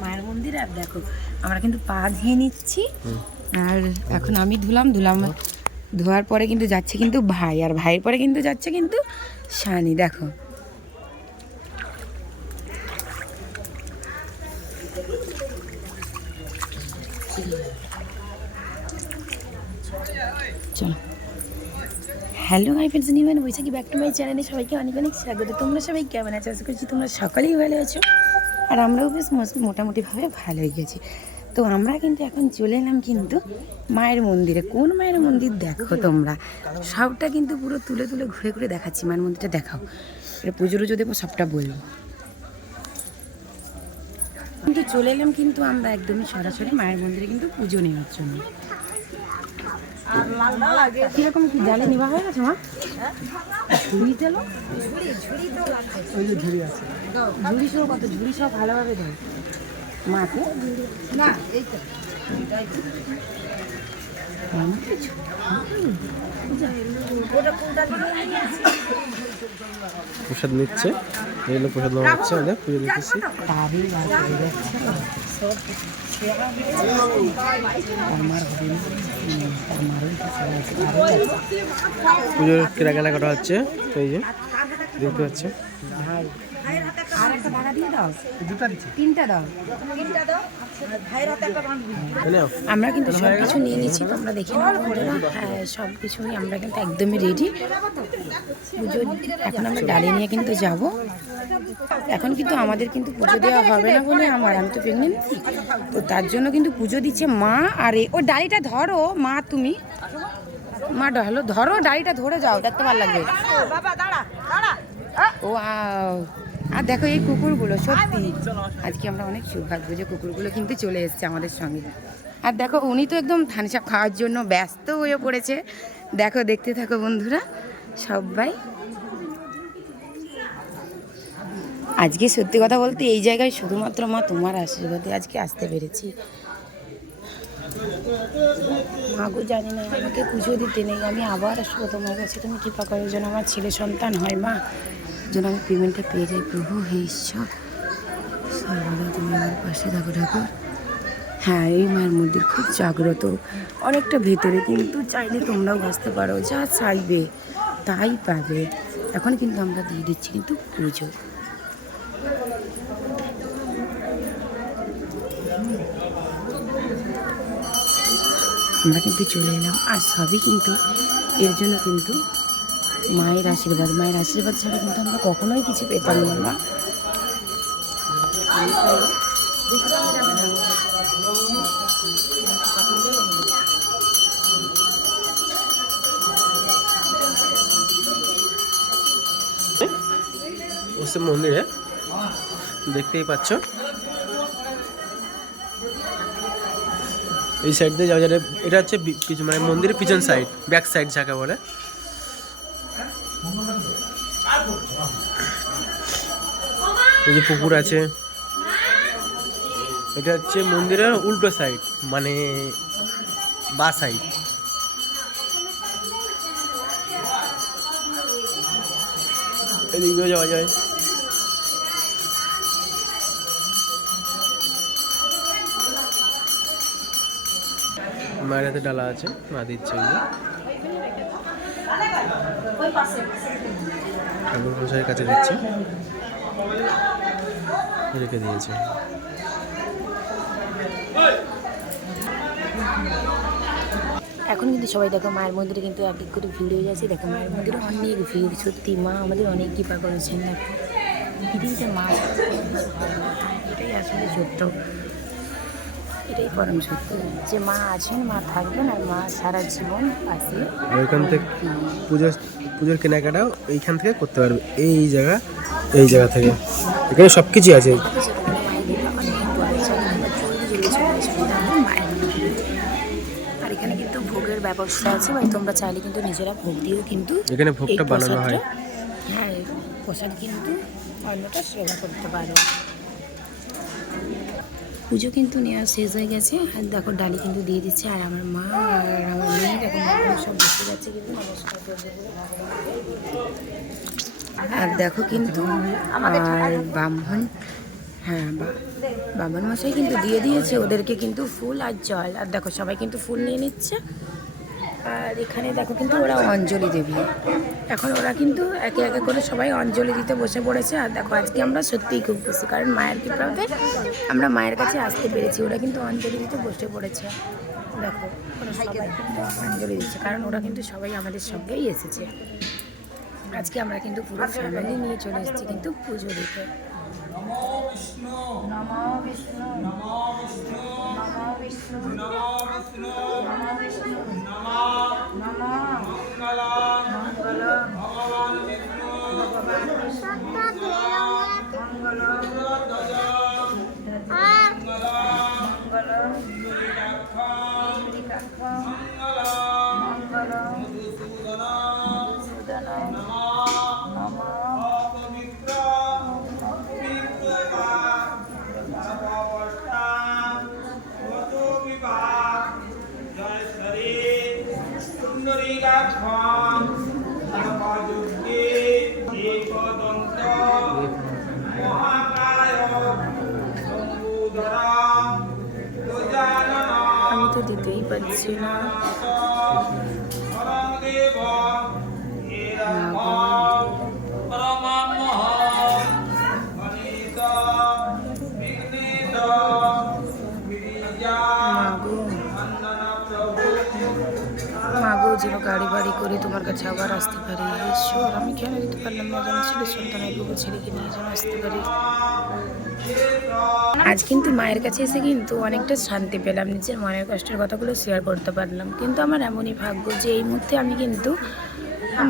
মায়ের মন্দির, আর দেখো, আমরা কিন্তু পা ধুয়ে নিচ্ছি। আর এখন আমি ধুলাম ধুলাম, ধোয়ার পরে কিন্তু যাচ্ছে কিন্তু ভাই, আর ভাইয়ের পরে কিন্তু যাচ্ছে কিন্তু শানি, দেখো। চলো। হ্যালো হাই ফ্রেন্ডস নিবেন বৈশাখী ব্যাক টু মাই চ্যানেলে সবাইকে অনেক অনেক স্বাগত। তোমরা সবাই কেমন আছো? আশা করছি তোমরা সকালেই ভালো আছো। আর আমরাও বেশ মোটামুটিভাবে ভালোই গেছি তো আমরা কিন্তু এখন চলে এলাম কিন্তু মায়ের মন্দিরে। কোন মায়ের মন্দির দেখো তোমরা? সবটা কিন্তু পুরো তুলে তুলে ঘুরে ঘুরে দেখাচ্ছি। মায়ের মন্দিরটা দেখাও। এটা টুজো দেবো সবটা বলব। কিন্তু চলে এলাম কিন্তু আমরা একদমই সরাসরি মায়ের মন্দিরে কিন্তু পুজো নেওয়ার জন্য। কীরকম কি জালে নেওয়া হয়ে গেছে মা? ঝুড়ি তেল? ঝুড়ি সহ কত? ঝুড়ি সহ ভালোভাবে দেয় মাকে না এই তো। প্রসাদ নিচ্ছে। এই হলো প্রসাদ নেওয়া হচ্ছে আমাদের পুজো দিতেছি। পুজোর কেনাকাটা করা হচ্ছে তো এই যে দেখতে পাচ্ছে আর একটা ভাড়া দিয়ে দাও। তিনটা দাও। আমরা কিন্তু সব কিছু নিয়ে নিচ্ছি তোমরা দেখে হ্যাঁ সব কিছুই আমরা কিন্তু একদমই রেডি পুজো এখন আমরা ডালি নিয়ে কিন্তু যাব। এখন কিন্তু আমাদের কিন্তু পুজো দেওয়া হবে না বলে আমার আমি তো প্রেগনেন্ট তো তার জন্য কিন্তু পুজো দিচ্ছে মা আর এ ও ডালিটা ধরো মা তুমি। মা ঢালো ধরো ডালিটা ধরে যাও দেখতে ভালো লাগবে। ও আও। আর দেখো এই কুকুরগুলো সত্যি। আজকে আমরা অনেক সৌভাগ্য যে কুকুরগুলো কিন্তু চলে এসেছে আমাদের সঙ্গে। আর দেখো উনি তো একদম ধানসাপ খাওয়ার জন্য ব্যস্ত হয়ে পড়েছে। দেখো দেখতে থাকো বন্ধুরা সবাই। আজকে সত্যি কথা বলতে এই জায়গায় শুধুমাত্র মা তোমার আশীর্বাদে আজকে আসতে পেরেছি। মাগো জানি না আমাকে পুজো দিতে নেই আমি আবার আসব তোমার কাছে। তুমি কৃপা করো যেন আমার ছেলে সন্তান হয় মা। যেন আমি পেমেন্টটা পেয়ে যাই। প্রভু, হে ঈশ্বর। সর্বদা তুমি আমার পাশে থাকো, ঠাকুর। হ্যাঁ এই মায়ের মন্দির খুব জাগ্রত। অনেকটা ভেতরে কিন্তু চাইলে তোমরাও বসতে পারো। যা চাইবে, তাই পাবে। এখন কিন্তু আমরা দিয়ে দিচ্ছি কিন্তু পুজো। আমরা কিন্তু চলে এলাম। আর সবই কিন্তু এর জন্য কিন্তু মায়ের আশীর্বাদ মায়ের আশীর্বাদ ছাড়া কিন্তু আমরা কখনোই কিছু পেতাম না। মা মন্দিরে দেখতেই পাচ্ছ। এই সাইড দিয়ে যাওয়া যায় এটা হচ্ছে মানে মন্দিরের পিছন সাইড ব্যাক সাইড যাকে বলে। এই যে পুকুর আছে। এটা হচ্ছে মন্দিরের উল্টো সাইড মানে বা সাইড এদিক দিয়েও যাওয়া যায়। মায়ের হাতে ডালা আছে, মা দিচ্ছে ঠাকুর মশাইয়ের কাছে দিচ্ছে রেখে দিয়েছে। এখন কিন্তু সবাই দেখো মায়ের মন্দিরে কিন্তু এক এক করে ভিড় হয়ে যাচ্ছে। দেখো মায়ের মন্দিরে অনেক ভিড় সত্যি মা আমাদের অনেক কৃপা করেছেন দেখো। পৃথিবীতে মা। এটাই আসলে সত্য। এটাই পরম সত্য। যে মা আছেন মা থাকবেন আর মা সারা জীবন ওইখান থেকে পুজোর কেনাকাটাও এইখান থেকে করতে পারবে। এই জায়গা এই জায়গা থেকে। এখানে সব কিছুই আছে। আর এখানে কিন্তু ভোগের ব্যবস্থা আছে মানে তোমরা চাইলে কিন্তু নিজেরা ভোগ দিয়েও কিন্তু এখানে ভোগটা বানানো হয়। হ্যাঁ প্রসাদ কিন্তু অন্যটা সেবা করতে পারো। পুজো কিন্তু নেওয়া শেষ হয়ে গেছে। আর দেখো ডালি কিন্তু দিয়ে দিচ্ছে আর আমার মা আর আমার মেয়ে দেখো সব বসে যাচ্ছে কিন্তু। আর দেখো কিন্তু আর ব্রাহ্মণ হ্যাঁ বা- ব্রাহ্মণ মশাই কিন্তু দিয়ে দিয়েছে ওদেরকে কিন্তু ফুল আর জল। আর দেখো সবাই কিন্তু ফুল নিয়ে নিচ্ছে। আর এখানে দেখো কিন্তু ওরা অঞ্জলি দেবী। এখন ওরা কিন্তু একে একে করে সবাই অঞ্জলি দিতে বসে পড়েছে। আর দেখো আজকে আমরা সত্যিই খুব খুশি, কারণ মায়ের কৃপাতে আমরা মায়ের কাছে আসতে পেরেছি। ওরা কিন্তু অঞ্জলি দিতে বসে পড়েছে। দেখো অঞ্জলি দিচ্ছে, কারণ ওরা কিন্তু সবাই আমাদের সঙ্গেই এসেছে। আজকে আমরা কিন্তু পুরো ফ্যামিলি নিয়ে চলে এসেছি কিন্তু পুজো দিতে জয় সুন্দরীগাক্ষম নবযুগে একদন্ত মহাকায় গজানন আমি তো দিতেই পারছি না। যেন গাড়ি বাড়ি করে তোমার কাছে আবার আসতে পারি। ঈশ্বর আমি কেন দিতে পারলাম না যেন ছেলে সন্তানের বুকু ছেলেকে নিয়ে যেন আসতে পারি। আজ কিন্তু মায়ের কাছে এসে কিন্তু অনেকটা শান্তি পেলাম, নিজের মনের কষ্টের কথাগুলো শেয়ার করতে পারলাম। কিন্তু আমার এমনই ভাগ্য যে এই মুহূর্তে আমি কিন্তু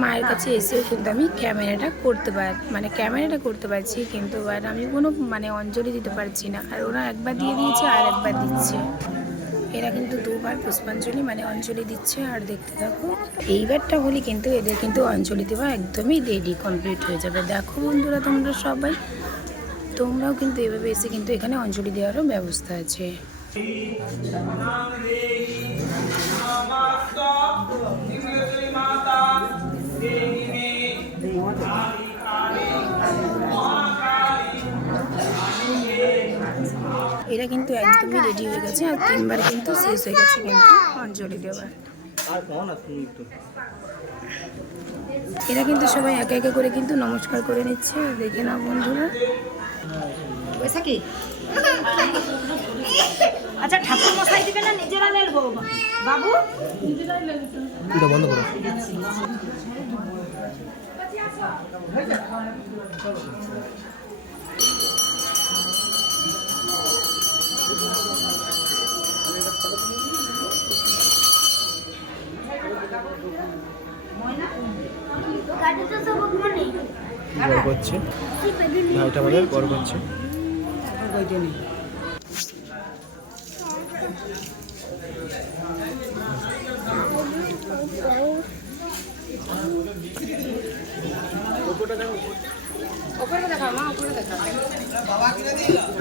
মায়ের কাছে এসেও কিন্তু আমি ক্যামেরাটা করতে পার মানে ক্যামেরাটা করতে পারছি কিন্তু আমি কোনো মানে অঞ্জলি দিতে পারছি না। আর ওরা একবার দিয়ে দিয়েছে, আর একবার দিচ্ছে। এরা কিন্তু দুবার পুষ্পাঞ্জলি মানে অঞ্জলি দিচ্ছে, আর দেখতে থাকো। এইবারটা বলি কিন্তু এদের কিন্তু অঞ্জলি দেওয়া একদমই রেডি কমপ্লিট হয়ে যাবে। দেখো বন্ধুরা, তোমরা সবাই। তোমরাও কিন্তু এভাবে এসে কিন্তু এখানে অঞ্জলি দেওয়ারও ব্যবস্থা আছে। মাতা এরা কিন্তু একদমই রেডি হয়ে গেছে আর তিনবার কিন্তু শেষ হয়ে গেছে কিন্তু অঞ্জলি দেওয়ার। এরা কিন্তু সবাই একে একে করে কিন্তু নমস্কার করে নিচ্ছে। দেখে না বন্ধুরা। আচ্ছা ঠাকুর মশাই দিবে না নিজেরা নেলবো বাবু? এটা বন্ধ করো। করছে ভাইটা আমাদের বড় করছে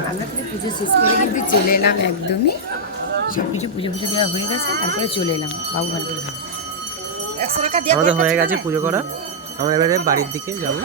আমরা কিন্তু পুজো শেষ করে কিন্তু চলে এলাম একদমই। সব কিছু পুজো পুজো দেওয়া হয়ে গেছে তারপরে চলে এলাম। বাবু ভালো করে। আমাদের হয়ে গেছে পুজো করা। আমরা এবারে বাড়ির দিকে যাব।